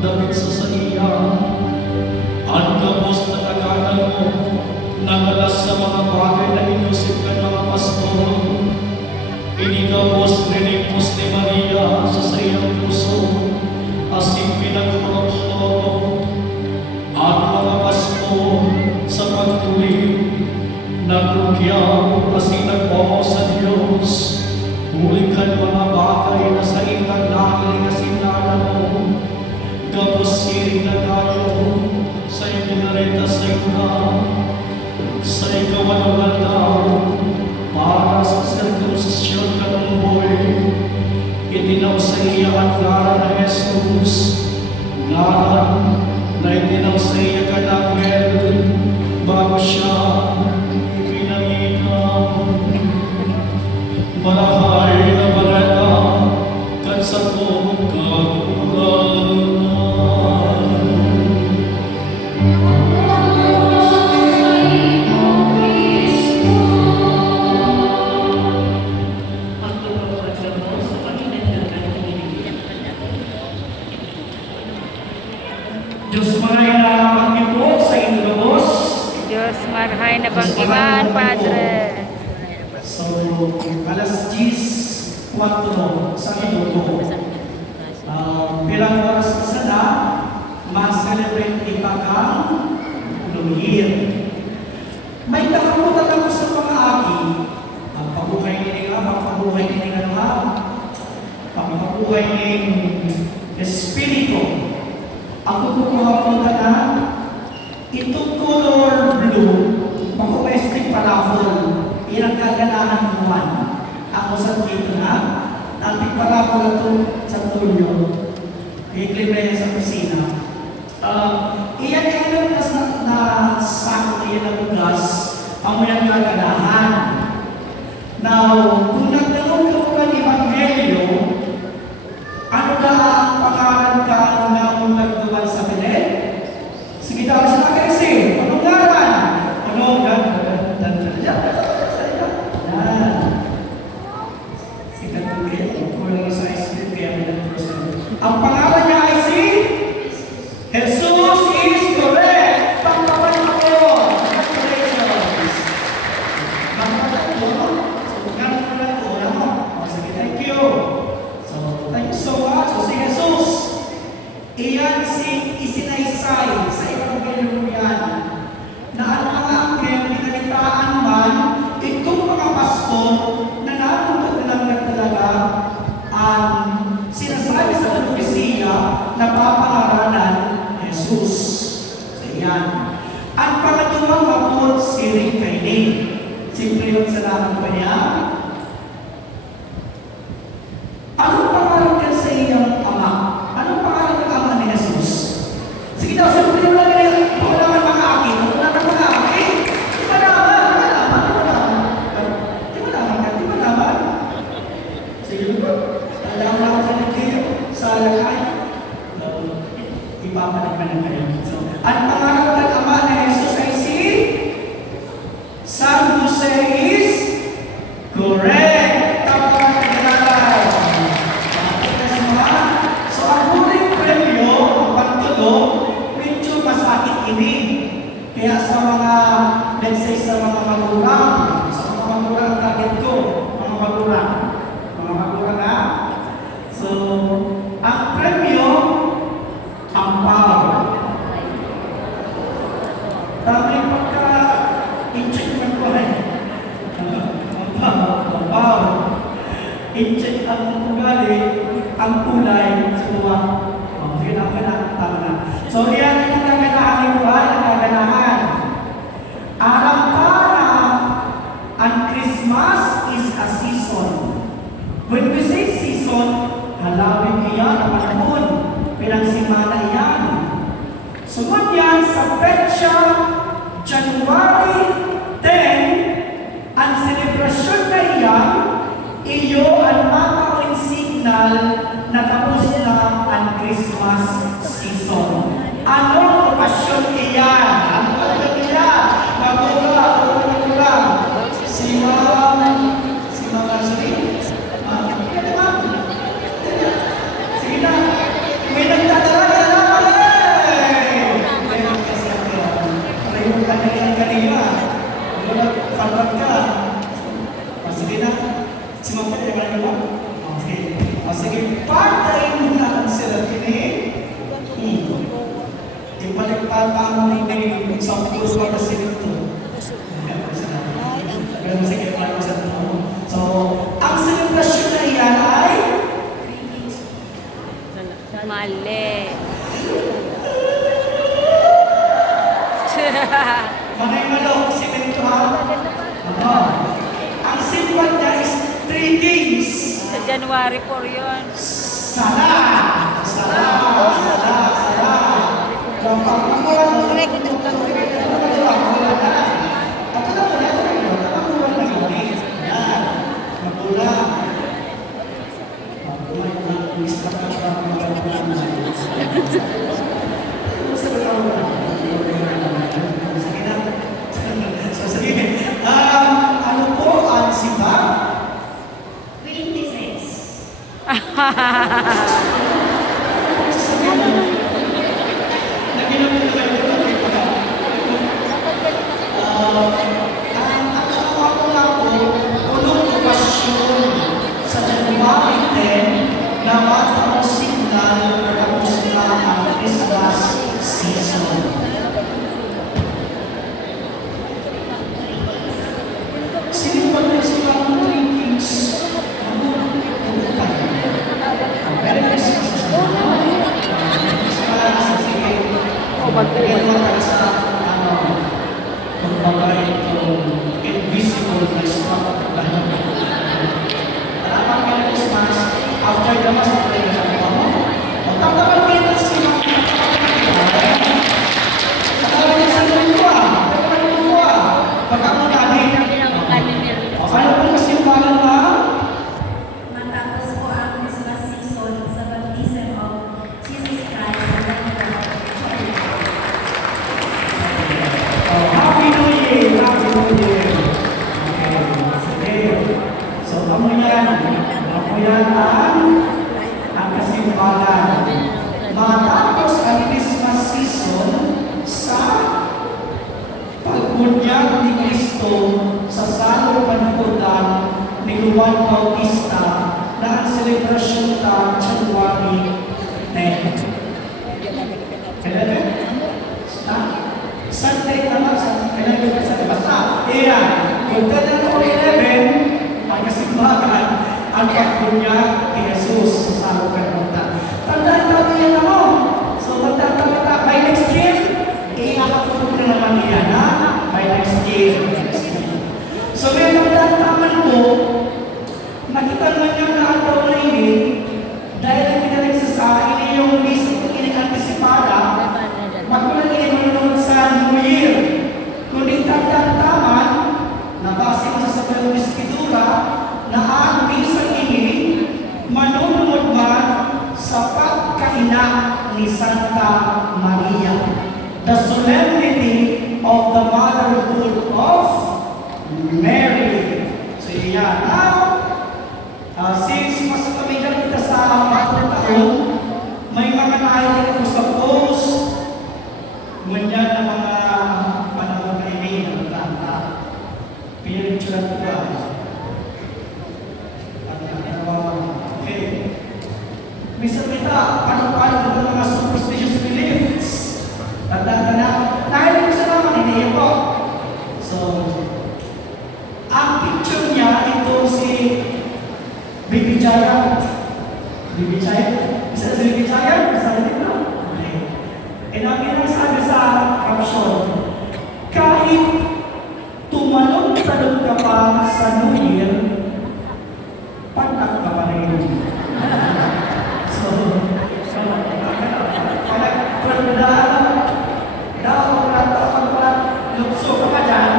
dapit sa iya. Ang gabos na tagalan mo, nagalas sa mga bagay na inusip ka mga pastor. Inigabos rinipos ni Maria sa iyong puso, asing pinagpulong ang mga pastor sa pagtuloy. Nagkukyaw asing nagpapaw sa Diyos. Hulikan mga bagay na sa itang nangyaring asinala mo. Gabos siring na tayo sa iyong nareta sa iyong sa ikawaluhan daw para sa sirkumsisyon ka ng buhay. Itinaw sa iya ang ngalan na Jesus, ngalan na itinaw sa iya ka ng bago siya ipinanginaw. Marahay na barata kan sa kong kagulan. Diyos maray na pagkito sa inyong lubos. Diyos maray na banggiman, Padre. So, alas 10:04 sa minuto. Bilang oras na sana, ma-celebrate ipakang New Year. May nakamutan ako sa mga aki. Ang pabuhay ni nga, pagpabuhay ni nga naman. Pagpabuhay ni Espiritu. Ako kukuha po na itong color blue, pag-umestic palafon, yan ang gaganahan naman. Ako sa dito na, natin palafon ito sa tulyo, iklimaya sa kusina. Iyan yung na sako iyan ang ugas, ang mayang gaganahan. Now, kung nagtanong ka po ng Ebanghelyo, ano na ang pangalan ka na nagduman sa Belen? Sige daw siya kasi, anong ngalan? Anong ang pangalan niya ay si Jesus is correct. Pangkapan ako. Congratulations. Pangkapan ko. So, pagkakas ko lang ko. Sige, thank you. So, thank you so much. So, si Jesus, iyan si isinaysay sa Ebanghelyo yan na ang mga anghel pinalitaan man itong mga pastor na napunta na lang talaga ang sinasabi sa propesiya na papangaralan Jesus. So, yan. Ang pangatawang mapot si Rikaini. Simple yung salamat pa niya. Anong pangalan niya sa iyong ama? Anong pangalan ng ama ni Jesus? Sige daw, simple yung lang niya. Pagkalaman mga akin. Pagkalaman mga akin. Di ba naman? Di ba naman? Sige ba? Alam ako sa nagkaya sa lakay. Ipapalik ka na kayo. So, ang pangalan ng ama ni Jesus ay si San Jose is correct. So, ang huling premyo, ang pagtulo, medyo masakit ini. Kaya sa mga, let's say, sa mga magulang, target ko, mga magulang na. So, ang premyo, ang power. Dami pagka-incheck ng ko rin. Ang power. Incheck ang ugali, ang kulay sa buwa. Okay, tama na. So, yan ang nagaganahan ko ba? Nagaganahan. Alam ka na ang Christmas is a season. When we say season, halawin iyan ang panahon. Bilang simana iyan. Sunod yan sa petsa January 10, ang selebrasyon na iyan, iyo ang makawin signal na tapos na ang Christmas season. Anong okasyon iyan? Ang okasyon iyan? Magula. Si Mama Sri. Sige na. May nagtatara na paano may isang pulo pa kasi ito. Pero sige, paano sa ito? So, ang selebrasyon na iyan ay Mali. Manay Malok, simento ha? Ang simpan niya is 3 days. Sa January 4 yun. Sala! Sala! Sala! Sala! Gampang magulang mo. So, sige. Ano po ang siba? 26. Sa January 10, namatang ang signal tapos na ang Christmas season. Sinimpan na sila ng 3 kings. Merry Christmas. Invisible na after the Mass, after the Sangamo, magtatagal kayo na sila. Pagkakaroon sa lingwa, pagkakamagani. Ano po kasi yung pangalan ba? Matapos po ang Christmas season sa baptism of Jesus Christ. Happy New Year! Happy New Year! Okay, sige. So, amoyan ang kasimbahan. Matapos ang Christmas season sa pagbunyag ni Cristo sa salong panikutan ni Juan Bautista na ang selebrasyon ta January 10. Kailan? Sunday naman, kailan yung Sunday? Basta, iyan. Yung 10 o 11, ang kasimbahan, ang pagbunyag ni Jesus sa salong panikutan. Tandaan natin yan ako. So, magtatawag na by next year, iakapulog na naman yan, ha? By next year. So, may magtataman po, nakita naman yung nakataw na ini, dahil ang pinagsasahin niya yung mismo iningantisipala, magkulang ini manunod sa New Year. Kundi tandaan-taman, nabasa ko sa Sagrado Escritura, na ang misang ini, manunod man sa pagkaina ni Santa Maria, the solemnity of the motherhood of Mary. So, yan. Now, since mas pamilyar kita sa mga taon, may mga naitin ko sa post, ngunyan na mga panahon na ini na magkanta. Pinag-tsulat ko ba? Okay. Misa kita, paano ng mga superstitious beliefs? Tandaan na, dahil ko sa mga hindi po. So, ang picture niya, ito si Baby Giant. Baby Giant? Isa si Baby Giant? Isa rin ito? Okay. And ang sabi sa caption, kahit tumalong-talong ka pa sa New Year, patak ka pa rin. So, lukso ka pa dyan,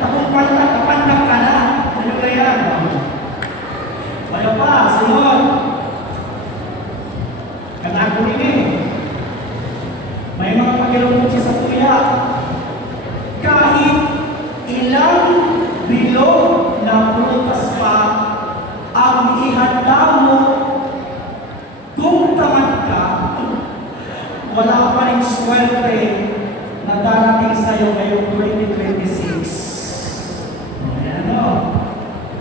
tapong pantak ka na. Ano ka yan? Bayo pa, sunod. Kanago rin eh. May mga pagkirong sa kuya. Kahit ilang bilog na prutas pa ang ihanda mo, kung tamad ka, wala pa rin swerte na darating sa'yo ngayong 2026. Ano?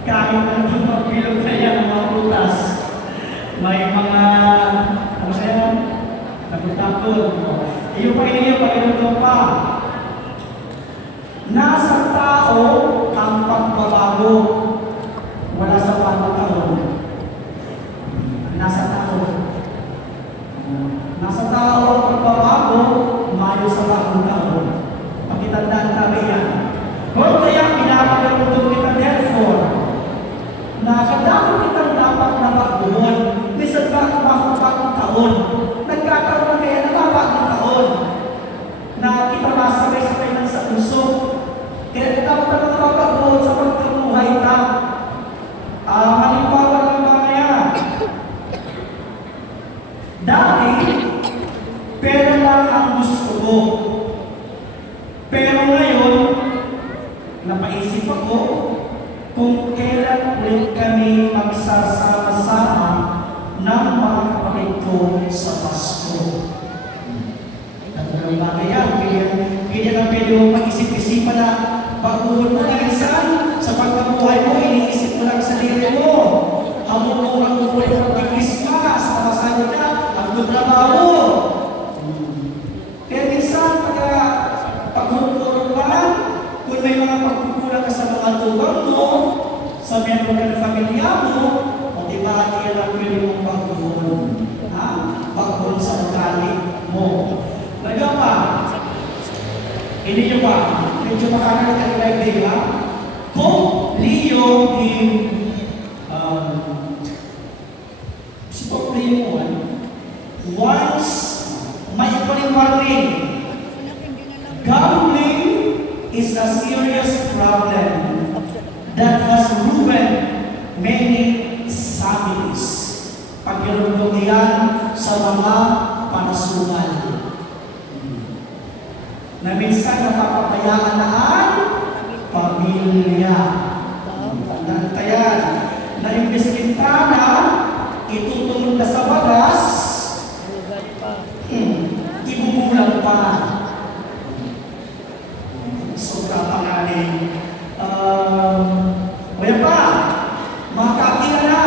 Kahit na magbilog na yan ang mga prutas, may mga, ano kaya? Takot-takot. Iyo pa ninyo, Panginoon pa. Nasa tao ang pagbabago. Wala sa pagkakaroon. Nasa tao. Nasa tao ang pagbabago, mayo sa bagong taon. Pagkitandaan namin yan. Kung kaya pinapagawin kita therefore, na kadaming kitang dapat na baguhon, minsan bagong taon, nagkakaroon na kaya na bagong taon, na kita masabay-sabay ng sa puso. Kaya dapat na mabaguhon sa pagkamuhay na. Halimbawa lang ba kaya? Dati, pera lang ang gusto ko. Pero ngayon, napaisip ako kung kailan ulit kami magsasama-sama ng mga kapatid ko sa Pasko. Tatagawin ba kaya? Kaya na pwede mo mag-isip-isipan na baguhon mo na isan sa pagkabuhay mo, iniisip mo lang sa sarili mo. Hamon mo ang ulit ng pag-Christmas, nakasagot ka, ang trabaho. Kaya minsan, paghuhulog ka, kung may mga pagkukulang ka sa mga tugang mo, sa miyembro ka ng pamilya mo, o diba, kaya lang pwede mong baguhon. Baguhon sa ugali mo. Lagyan pa, hindi nyo ba, medyo makakalala ka nila yung diba? Kung Leo si Pope Leo once may paliwarning, gambling is a serious problem that has ruined many families. Pagkilundong yan sa mga panasunan na minsan napapapayaan na ang pamilya. Tandaan kaya na imbes kita na itutunod na sa bagas, ibubulang pa. Sobra pangaling. Kaya pa, makaki na na,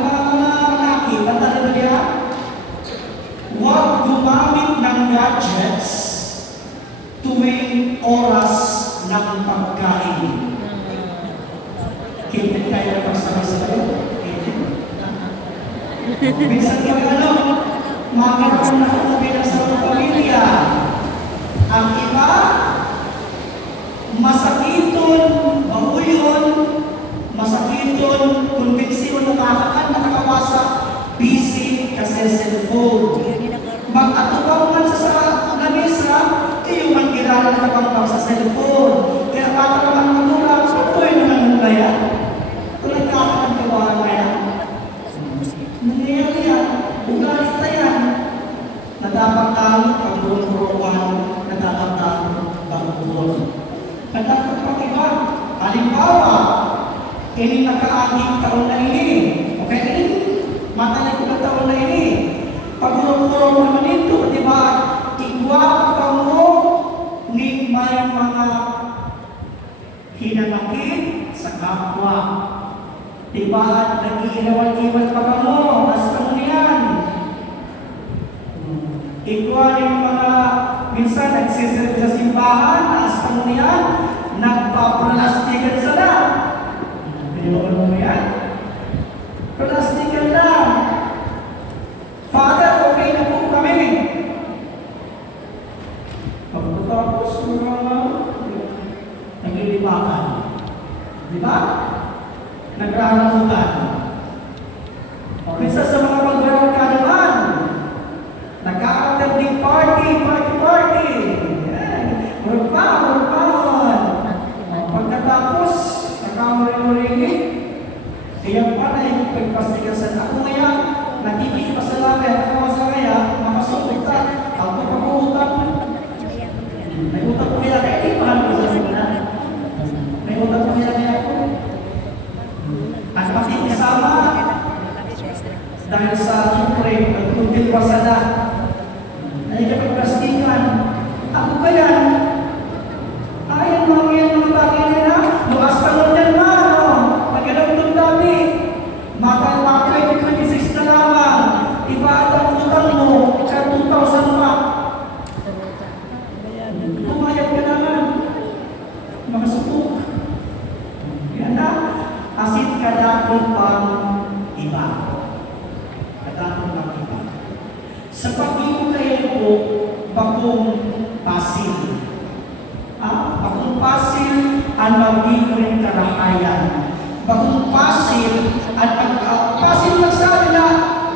makaki, tandaan na niya, huwag gumamit ng gadgets tuwing oras ng pagkain. Hindi tayo na pagsabay-sabay. Minsan kami makakaroon na kung bilang sa pamilya. Ang iba, masakiton, mahuyon, masakiton, kumbinsiyon, nakakawasa, busy kasi cellphone. Mag-atubaw man sa lamesa, kayo man kilala na kapag sa cellphone. Kaya baka naman magulang, patuloy naman mula yan. Kung nagkakaroon ka ba na yan? Nangyayari yan, ugalit na yan. Nadapatang pagburuan, nadapatang pagburuan. Nadapatang pag-iba. Halimbawa, ini nakaaging taon na ini. Okay, ini? Matalik na taon na ini. Pagburuan naman ito, di ba? Igwa ka mo ni may mga hinanakit sa kapwa. Diba? Nag-iilawan-iwan pa ka mo. Basta mo yan. Igwa yung mga minsan nagsisilip sa simbahan. Basta mo yan. Nagpa-plastikan sila. Pinilukan mo yan? Plastikan lang. Father, okay na po kami. Pagkatapos, naglilipakan. Diba? Nagraramutan. O kaysa sa mga pagbarang ka naman, nagka-attend ng party. Urpan. Pagkatapos, nakamuri-uringin, kaya pa na yung pagpastikasan. Ako ngayon, nakikita pa sa lamin, ako masakaya, makasukot ka, ako pag-uutap. May utap ko kaya kaya, di mahal ko sa sila. May utap ko kaya ako. At pakikisama, dahil sa siyempre, nagtutulil wasada, na ikapagplastikan, ako kaya, ayaw mga yan mga bagay nila, lukas ka nun yan ma, pagkalautong dami, matay 26 na lamang, iba at ang utang mo, sa 2,000 kamatayan. Bagong pasil at pasil nagsabi na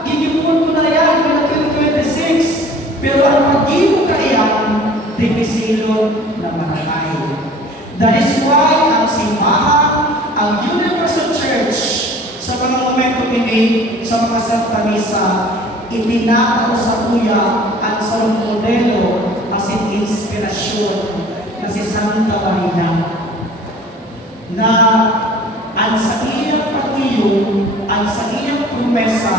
gigipon ko na yan ng 2026, pero ang pag-ibig kayan, dinisilon na matatay. That is why ang simbahan, ang Universal Church, sa mga momento ini, sa mga Santa Misa, itinataw sa kuya at sa modelo as in inspirasyon na si Santa Maria na ang sa iyang pag-iyong, ang sa iyang promesa,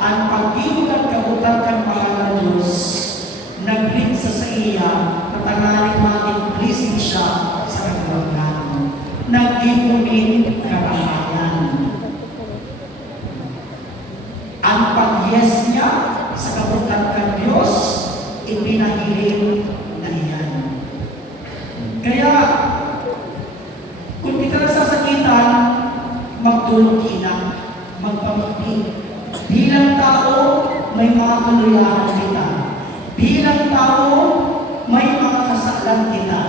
ang pag-ibig at kabutan kang mahal na Diyos, nagligsa sa iya na tangaling maging pleasing siya sa kagawagan. Nag-ipunin karahayan. Ang pag-yes niya sa kabutan kang Diyos, ipinahiling na iyan. Kaya, kung kita nasasakitan, magtulong kita, magpamigpig. Bilang tao, may mga kaluyahan kita. Bilang tao, may mga kasalan kita.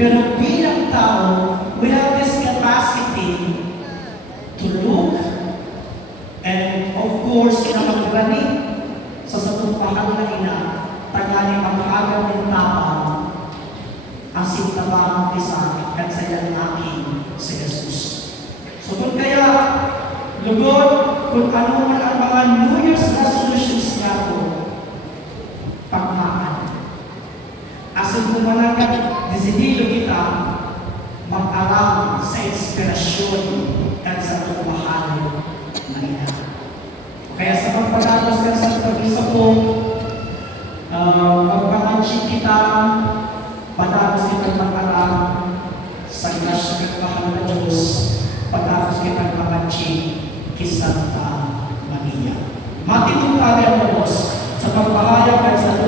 Pero bilang tao, we have this capacity to look and of course, na magrani sa satumpahan na ina, tagani maghagan ng tapang ang sintabang isa at sayang aking si Jesus. So kung kaya, lugod, kung ano man ang mga New Year's resolutions nga po, pagmaan. Asin kung managkat, desidido kita, mag-alam sa inspirasyon at sa tumahan na ina. Kaya sa pagpadalos ka sa pag-isa po, magpamansin kita, padalos kita mag-alam sa grasya at mahal na Diyos, padalos kita mamansin kay Santa Maria. Matitong tayo ang Diyos sa pagpahayag at sa